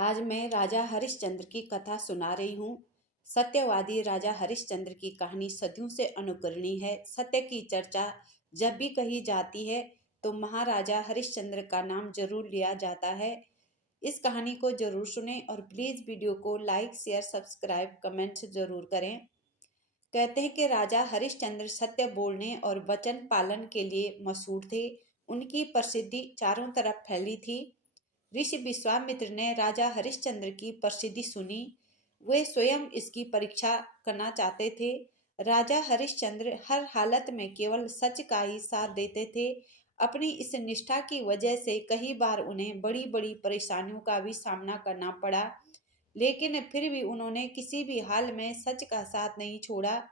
आज मैं राजा हरिश्चंद्र की कथा सुना रही हूँ। सत्यवादी राजा हरिश्चंद्र की कहानी सदियों से अनुकरणीय है। सत्य की चर्चा जब भी कही जाती है तो महाराजा हरिश्चंद्र का नाम जरूर लिया जाता है। इस कहानी को जरूर सुनें और प्लीज वीडियो को लाइक शेयर सब्सक्राइब कमेंट्स जरूर करें। कहते हैं कि राजा हरिश्चंद्र सत्य बोलने और वचन पालन के लिए मशहूर थे। उनकी प्रसिद्धि चारों तरफ फैली थी। ऋषि विश्वामित्र ने राजा हरिश्चंद्र की प्रसिद्धि सुनी। वे स्वयं इसकी परीक्षा करना चाहते थे। राजा हरिश्चंद्र हर हालत में केवल सच का ही साथ देते थे। अपनी इस निष्ठा की वजह से कई बार उन्हें बड़ी बड़ी परेशानियों का भी सामना करना पड़ा, लेकिन फिर भी उन्होंने किसी भी हाल में सच का साथ नहीं छोड़ा।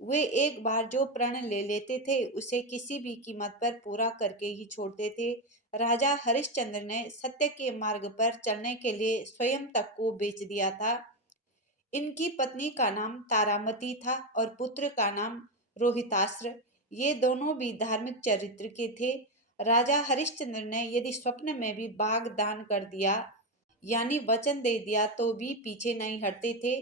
वे एक बार जो प्रण ले लेते थे उसे किसी भी कीमत पर पूरा करके ही छोड़ते थे। राजा हरिश्चंद्र ने सत्य के मार्ग पर चलने के लिए स्वयं तक को बेच दिया था। इनकी पत्नी का नाम तारामती था और पुत्र का नाम रोहिताश्र। ये दोनों भी धार्मिक चरित्र के थे। राजा हरिश्चंद्र ने यदि स्वप्न में भी बाग दान कर दिया यानी वचन दे दिया तो भी पीछे नहीं हटते थे।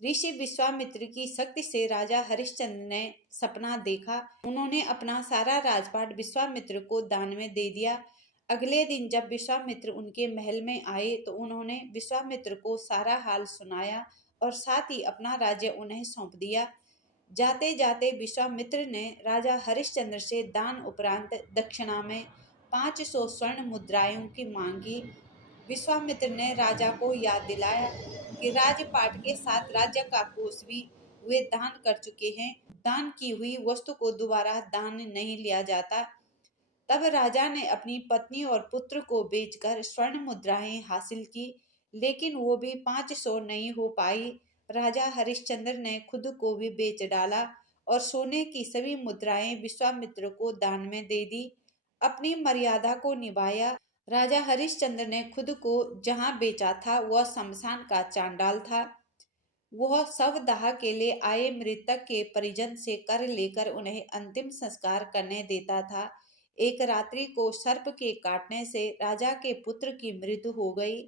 ऋषि विश्वामित्र की शक्ति से राजा हरिश्चंद्र ने सपना देखा। उन्होंने अपना सारा राजपाट विश्वामित्र को दान में दे दिया। अगले दिन जब विश्वामित्र उनके महल में आए तो उन्होंने विश्वामित्र को सारा हाल सुनाया और साथ ही अपना राज्य उन्हें सौंप दिया। जाते जाते विश्वामित्र ने राजा हरिश्चंद्र से दान उपरांत दक्षिणा में 500 स्वर्ण मुद्राओं की मांग की। विश्वामित्र ने राजा को याद दिलाया कि राजपाट के साथ राज्य का कोष भी वे दान कर चुके हैं। दान की हुई वस्तु को दोबारा दान नहीं लिया जाता। तब राजा ने अपनी पत्नी और पुत्र को बेचकर स्वर्ण मुद्राएं हासिल की, लेकिन वो भी 500 नहीं हो पाई। राजा हरिश्चंद्र ने खुद को भी बेच डाला और सोने की सभी मुद्राएं विश्वामित्र को दान में दे दी। अपनी मर्यादा को निभाया। राजा हरिश्चंद्र ने खुद को जहां बेचा था वह शमशान का चांडाल था। वह शवदाह के लिए आए मृतक के परिजन से कर लेकर उन्हें अंतिम संस्कार करने देता था। एक रात्रि को सर्प के काटने से राजा के पुत्र की मृत्यु हो गई।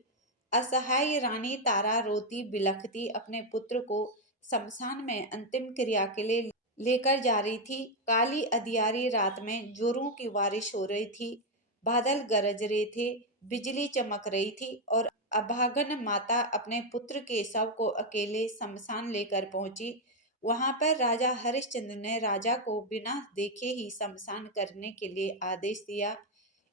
असहाय रानी तारा रोती बिलखती अपने पुत्र को शमशान में अंतिम क्रिया के लिए लेकर जा रही थी। काली अंधियारी रात में जोरों की बारिश हो रही थी। बादल गरज रहे थे, बिजली चमक रही थी और अभागन माता अपने पुत्र के शव को अकेले शमशान लेकर पहुंची। वहां पर राजा हरिश्चंद्र ने राजा को बिना देखे ही शमशान करने के लिए आदेश दिया।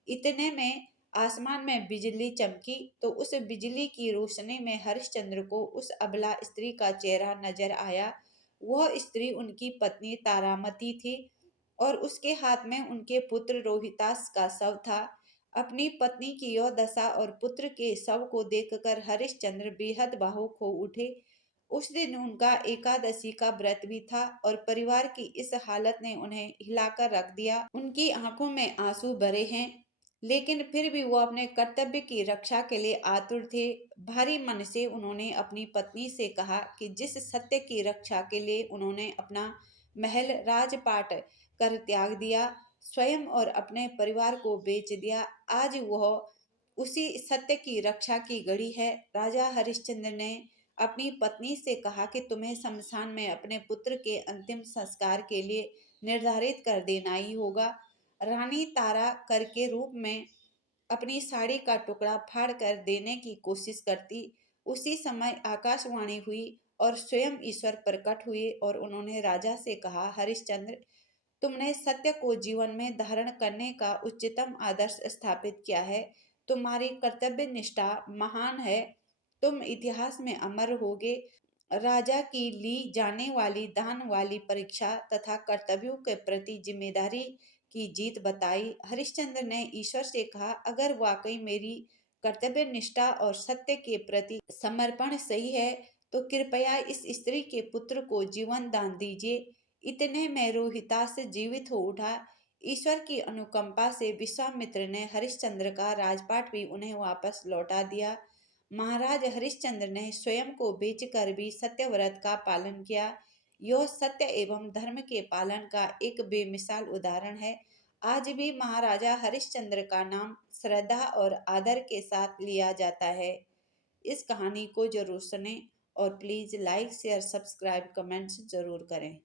इतने में आसमान में बिजली चमकी तो उस बिजली की रोशनी में हरिश्चंद्र को उस अबला स्त्री का चेहरा नजर आया। वह स्त्री उनकी पत्नी तारामती थी और उसके हाथ में उनके पुत्र रोहितास का शव था। अपनी पत्नी की यह दशा और पुत्र के शव को देखकर हरिश्चंद्र बेहद भावुक हो उठे। उस दिन उनका एकादशी का व्रत भी था और परिवार की इस हालत ने उन्हें हिलाकर रख दिया। उनकी आंखों में आंसू भरे हैं, लेकिन फिर भी वो अपने कर्तव्य की रक्षा के लिए आतुर थे। भारी मन से उन्होंने अपनी पत्नी से कहा कि जिस सत्य की रक्षा के लिए उन्होंने अपना महल राजपाट कर त्याग दिया, स्वयं और अपने परिवार को बेच दिया, आज वह उसी सत्य की रक्षा की घड़ी है। राजा हरिश्चंद्र ने अपनी पत्नी से कहा कि तुम्हें शमशान में अपने पुत्र के अंतिम संस्कार के लिए निर्धारित कर देना ही होगा। रानी तारा कर के रूप में अपनी साड़ी का टुकड़ा फाड़ कर देने की कोशिश करती। उसी समय आकाशवाणी हुई और स्वयं ईश्वर प्रकट हुए और उन्होंने राजा से कहा, हरिश्चंद्र, तुमने सत्य को जीवन में धारण करने का उच्चतम आदर्श स्थापित किया है। तुम्हारी कर्तव्य निष्ठा महान है। तुम इतिहास में अमर होगे। राजा की ली जाने वाली दान वाली परीक्षा तथा कर्तव्यों के प्रति जिम्मेदारी की जीत बताई। हरिश्चंद्र ने ईश्वर से कहा, अगर वाकई मेरी कर्तव्य निष्ठा और सत्य के प्रति समर्पण सही है तो कृपया इस स्त्री के पुत्र को जीवन दान दीजिए। इतने में रोहितास जीवित हो उठा। ईश्वर की अनुकंपा से विश्वामित्र ने हरिश्चंद्र का राजपाट भी उन्हें वापस लौटा दिया। महाराज हरिश्चंद्र ने स्वयं को बेचकर भी सत्यव्रत का पालन किया। यह सत्य एवं धर्म के पालन का एक बेमिसाल उदाहरण है। आज भी महाराजा हरिश्चंद्र का नाम श्रद्धा और आदर के साथ लिया जाता है। इस कहानी को जरूर सुनें और please like share subscribe comments ज़रूर करें।